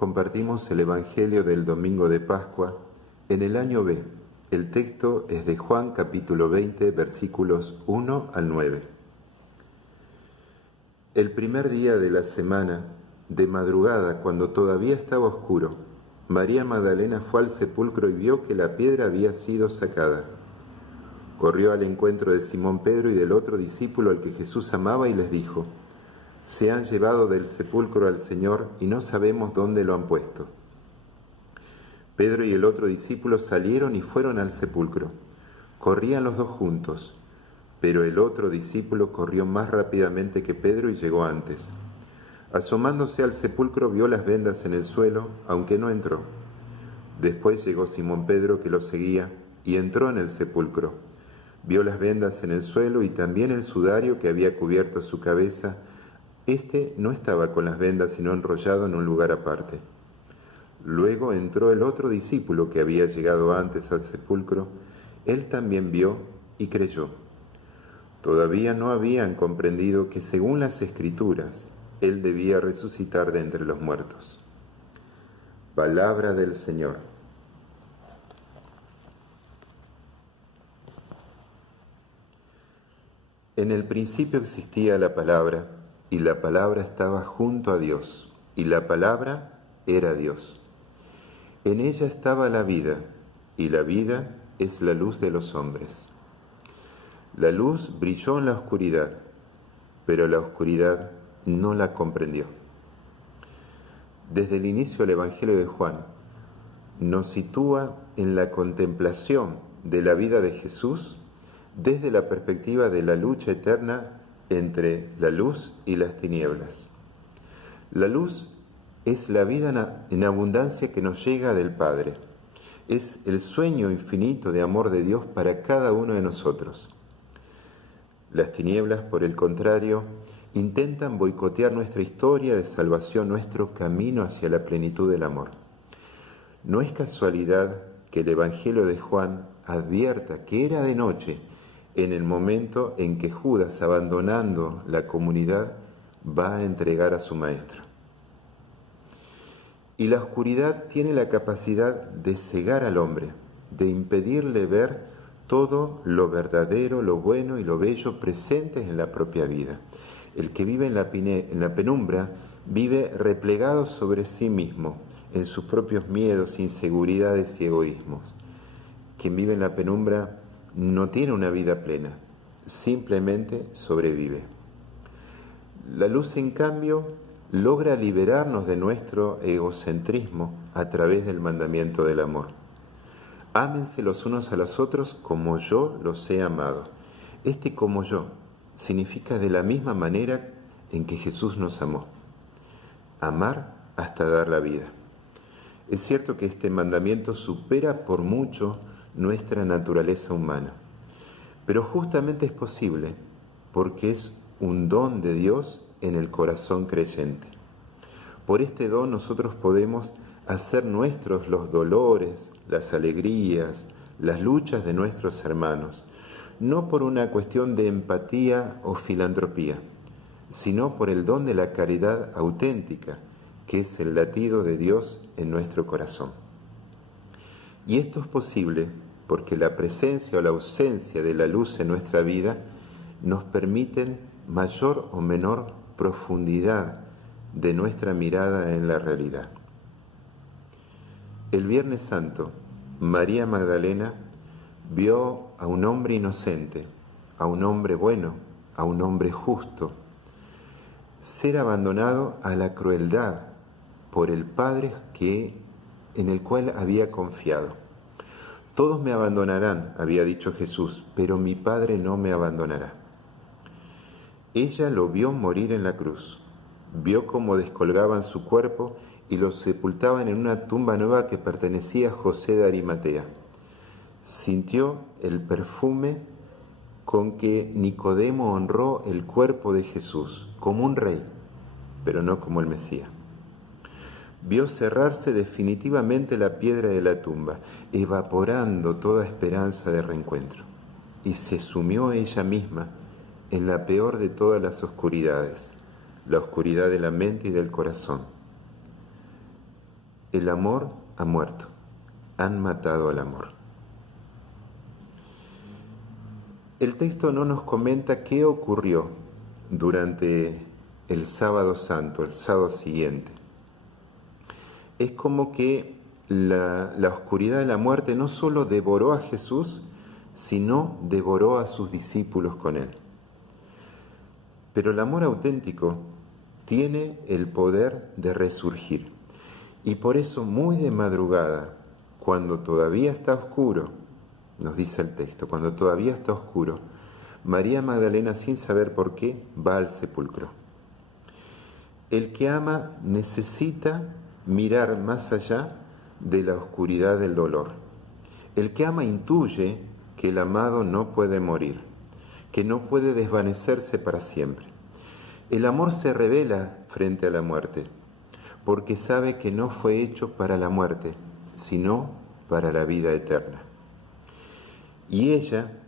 compartimos el Evangelio del Domingo de Pascua en el año B. El texto es de Juan capítulo 20, versículos 1 al 9. El primer día de la semana, de madrugada, cuando todavía estaba oscuro, María Magdalena fue al sepulcro y vio que la piedra había sido sacada. Corrió al encuentro de Simón Pedro y del otro discípulo al que Jesús amaba y les dijo: «Se han llevado del sepulcro al Señor y no sabemos dónde lo han puesto». Pedro y el otro discípulo salieron y fueron al sepulcro. Corrían los dos juntos, pero el otro discípulo corrió más rápidamente que Pedro y llegó antes. Asomándose al sepulcro vio las vendas en el suelo, aunque no entró. Después llegó Simón Pedro, que lo seguía, y entró en el sepulcro. Vio las vendas en el suelo y también el sudario que había cubierto su cabeza. Este no estaba con las vendas, sino enrollado en un lugar aparte. Luego entró el otro discípulo que había llegado antes al sepulcro. Él también vio y creyó. Todavía no habían comprendido que, según las Escrituras, Él debía resucitar de entre los muertos. Palabra del Señor. En el principio existía la palabra, y la palabra estaba junto a Dios, y la palabra era Dios. En ella estaba la vida, y la vida es la luz de los hombres. La luz brilló en la oscuridad, pero la oscuridad no la comprendió. Desde el inicio del Evangelio de Juan nos sitúa en la contemplación de la vida de Jesús desde la perspectiva de la lucha eterna entre la luz y las tinieblas. La luz es la vida en abundancia que nos llega del Padre. Es el sueño infinito de amor de Dios para cada uno de nosotros. Las tinieblas, por el contrario, intentan boicotear nuestra historia de salvación, nuestro camino hacia la plenitud del amor. No es casualidad que el Evangelio de Juan advierta que era de noche en el momento en que Judas, abandonando la comunidad, va a entregar a su maestro. Y la oscuridad tiene la capacidad de cegar al hombre, de impedirle ver todo lo verdadero, lo bueno y lo bello presentes en la propia vida. El que vive en la penumbra vive replegado sobre sí mismo, en sus propios miedos, inseguridades y egoísmos. Quien vive en la penumbra no tiene una vida plena, simplemente sobrevive. La luz, en cambio, logra liberarnos de nuestro egocentrismo a través del mandamiento del amor. Ámense los unos a los otros como yo los he amado. Este como yo significa de la misma manera en que Jesús nos amó. Amar hasta dar la vida. Es cierto que este mandamiento supera por mucho nuestra naturaleza humana, pero justamente es posible porque es un don de Dios en el corazón creyente. Por este don nosotros podemos hacer nuestros los dolores, las alegrías, las luchas de nuestros hermanos, no por una cuestión de empatía o filantropía, sino por el don de la caridad auténtica, que es el latido de Dios en nuestro corazón. Y esto es posible porque la presencia o la ausencia de la luz en nuestra vida nos permiten mayor o menor profundidad de nuestra mirada en la realidad. El Viernes Santo, María Magdalena vio a un hombre inocente, a un hombre bueno, a un hombre justo, ser abandonado a la crueldad por el Padre en el cual había confiado. Todos me abandonarán, había dicho Jesús, pero mi Padre no me abandonará. Ella lo vio morir en la cruz, vio cómo descolgaban su cuerpo y lo sepultaban en una tumba nueva que pertenecía a José de Arimatea. Sintió el perfume con que Nicodemo honró el cuerpo de Jesús, como un rey, pero no como el Mesías. Vio cerrarse definitivamente la piedra de la tumba, evaporando toda esperanza de reencuentro, y se sumió ella misma en la peor de todas las oscuridades, la oscuridad de la mente y del corazón. El amor ha muerto. Han matado al amor. El texto no nos comenta qué ocurrió durante el sábado santo, el sábado siguiente. Es como que la oscuridad de la muerte no solo devoró a Jesús, sino devoró a sus discípulos con él. Pero el amor auténtico tiene el poder de resurgir. Y por eso, muy de madrugada, cuando todavía está oscuro, nos dice el texto, cuando todavía está oscuro, María Magdalena, sin saber por qué, va al sepulcro. El que ama necesita mirar más allá de la oscuridad del dolor. El que ama intuye que el amado no puede morir, que no puede desvanecerse para siempre. El amor se revela frente a la muerte, porque sabe que no fue hecho para la muerte, sino para la vida eterna. Y ella,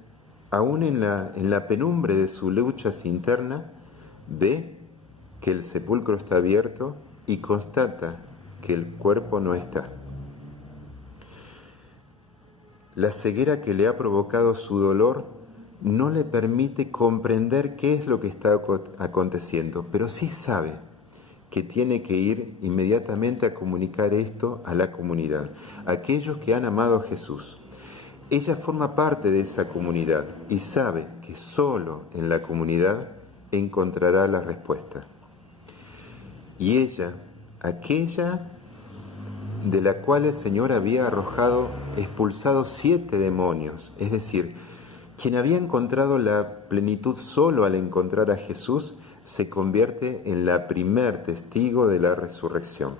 aún en la penumbre de su lucha interna, ve que el sepulcro está abierto y constata que el cuerpo no está. La ceguera que le ha provocado su dolor no le permite comprender qué es lo que está aconteciendo, pero sí sabe que tiene que ir inmediatamente a comunicar esto a la comunidad, a aquellos que han amado a Jesús. Ella forma parte de esa comunidad y sabe que solo en la comunidad encontrará la respuesta. Y ella, aquella de la cual el Señor había expulsado 7 demonios, es decir, quien había encontrado la plenitud solo al encontrar a Jesús, se convierte en la primer testigo de la resurrección.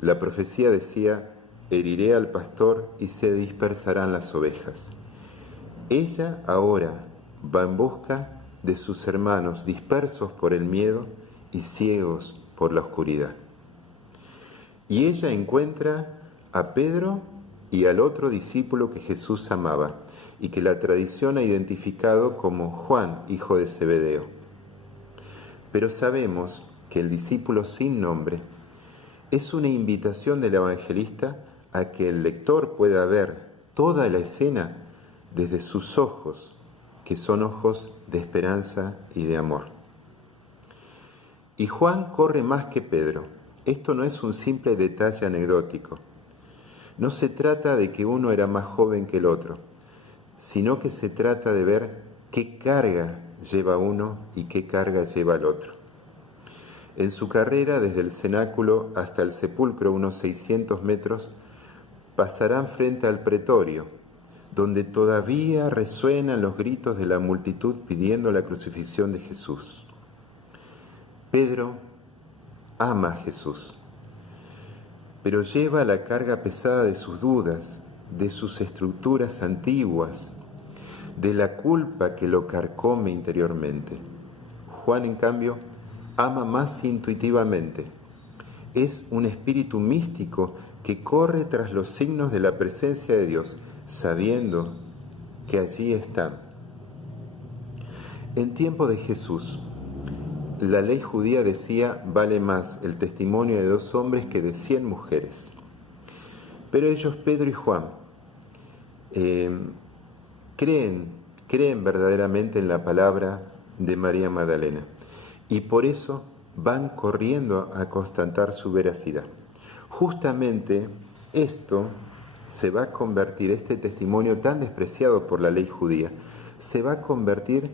La profecía decía: heriré al pastor y se dispersarán las ovejas. Ella ahora va en busca de sus hermanos dispersos por el miedo y ciegos por la oscuridad. Y ella encuentra a Pedro y al otro discípulo que Jesús amaba y que la tradición ha identificado como Juan, hijo de Zebedeo. Pero sabemos que el discípulo sin nombre es una invitación del evangelista a que el lector pueda ver toda la escena desde sus ojos, que son ojos de esperanza y de amor. Y Juan corre más que Pedro. Esto no es un simple detalle anecdótico. No se trata de que uno era más joven que el otro, sino que se trata de ver qué carga lleva uno y qué carga lleva el otro. En su carrera, desde el cenáculo hasta el sepulcro, unos 600 metros, pasarán frente al pretorio, donde todavía resuenan los gritos de la multitud pidiendo la crucifixión de Jesús. Pedro ama a Jesús, pero lleva la carga pesada de sus dudas, de sus estructuras antiguas, de la culpa que lo carcome interiormente. Juan, en cambio, ama más intuitivamente. Es un espíritu místico que corre tras los signos de la presencia de Dios, sabiendo que allí están. En tiempo de Jesús, la ley judía decía: vale más el testimonio de 2 hombres que de 100 mujeres. Pero ellos, Pedro y Juan, creen verdaderamente en la palabra de María Magdalena, y por eso van corriendo a constatar su veracidad. Justamente esto se va a convertir, este testimonio tan despreciado por la ley judía, se va a convertir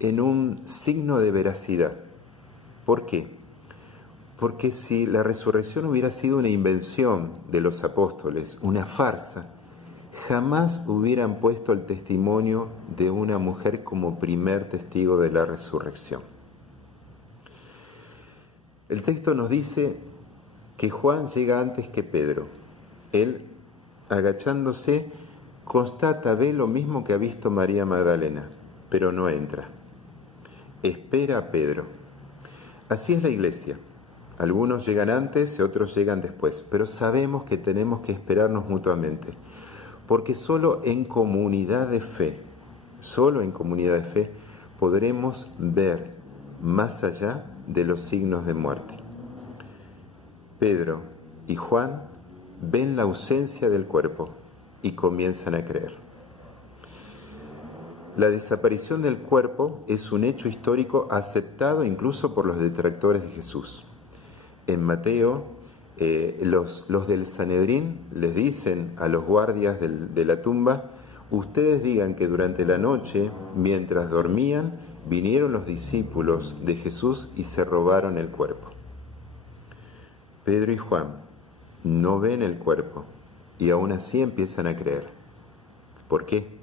en un signo de veracidad. ¿Por qué? Porque si la resurrección hubiera sido una invención de los apóstoles, una farsa, jamás hubieran puesto el testimonio de una mujer como primer testigo de la resurrección. El texto nos dice que Juan llega antes que Pedro. Él, agachándose, ve lo mismo que ha visto María Magdalena, pero no entra. Espera a Pedro. Así es la iglesia. Algunos llegan antes y otros llegan después, pero sabemos que tenemos que esperarnos mutuamente, porque solo en comunidad de fe, podremos ver más allá de los signos de muerte. Pedro, y Juan ven la ausencia del cuerpo y comienzan a creer. La desaparición del cuerpo es un hecho histórico aceptado incluso por los detractores de Jesús. En Mateo, los del Sanedrín les dicen a los guardias de la tumba: ustedes digan que durante la noche, mientras dormían, vinieron los discípulos de Jesús y se robaron el cuerpo. Pedro y Juan no ven el cuerpo y aún así empiezan a creer. ¿Por qué?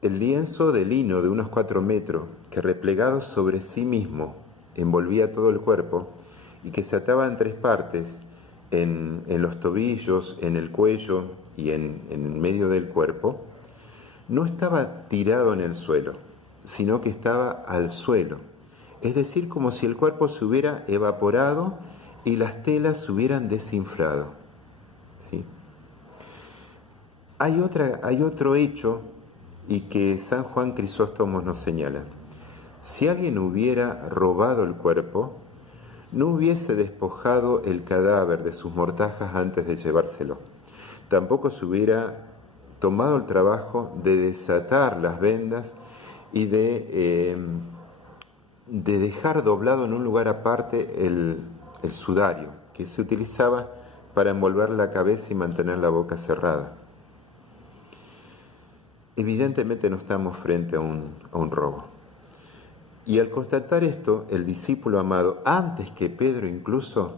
El lienzo de lino de unos 4 metros, que replegado sobre sí mismo envolvía todo el cuerpo y que se ataba en 3 partes, en los tobillos, en el cuello y en medio del cuerpo, no estaba tirado en el suelo, sino que estaba al suelo. Es decir, como si el cuerpo se hubiera evaporado y las telas se hubieran desinflado. ¿Sí? Hay otro hecho y que San Juan Crisóstomo nos señala. Si alguien hubiera robado el cuerpo, no hubiese despojado el cadáver de sus mortajas antes de llevárselo. Tampoco se hubiera tomado el trabajo de desatar las vendas y de dejar doblado en un lugar aparte el sudario, que se utilizaba para envolver la cabeza y mantener la boca cerrada. Evidentemente no estamos frente a un robo. Y al constatar esto, el discípulo amado, antes que Pedro incluso,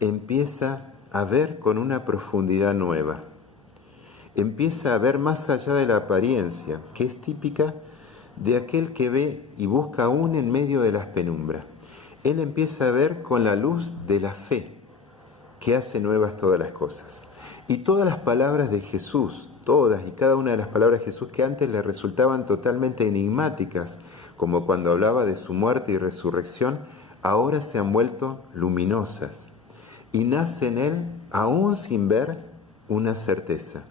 empieza a ver con una profundidad nueva. Empieza a ver más allá de la apariencia, que es típica de aquel que ve y busca aún en medio de las penumbras. Él empieza a ver con la luz de la fe, que hace nuevas todas las cosas. Y todas las palabras de Jesús, todas y cada una de las palabras de Jesús que antes le resultaban totalmente enigmáticas, como cuando hablaba de su muerte y resurrección, ahora se han vuelto luminosas y nace en él, aún sin ver, una certeza.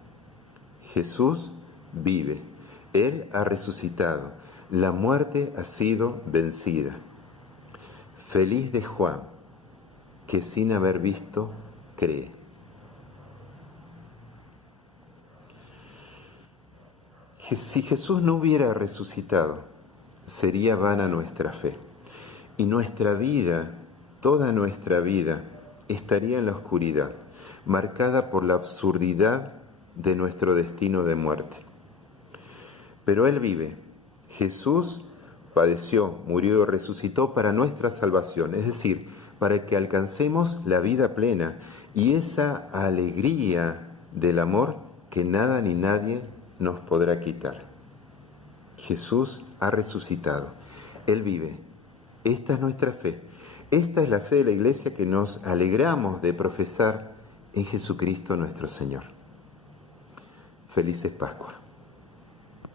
Jesús vive, Él ha resucitado, la muerte ha sido vencida. Feliz de Juan, que sin haber visto, cree. Si Jesús no hubiera resucitado, sería vana nuestra fe. Y nuestra vida, toda nuestra vida, estaría en la oscuridad, marcada por la absurdidad de nuestro destino de muerte. Pero Él vive. Jesús padeció, murió y resucitó para nuestra salvación, es decir, para que alcancemos la vida plena y esa alegría del amor que nada ni nadie nos podrá quitar. Jesús ha resucitado, Él vive. Esta es nuestra fe. Esta es la fe de la Iglesia que nos alegramos de profesar en Jesucristo nuestro Señor. Felices Pascuas.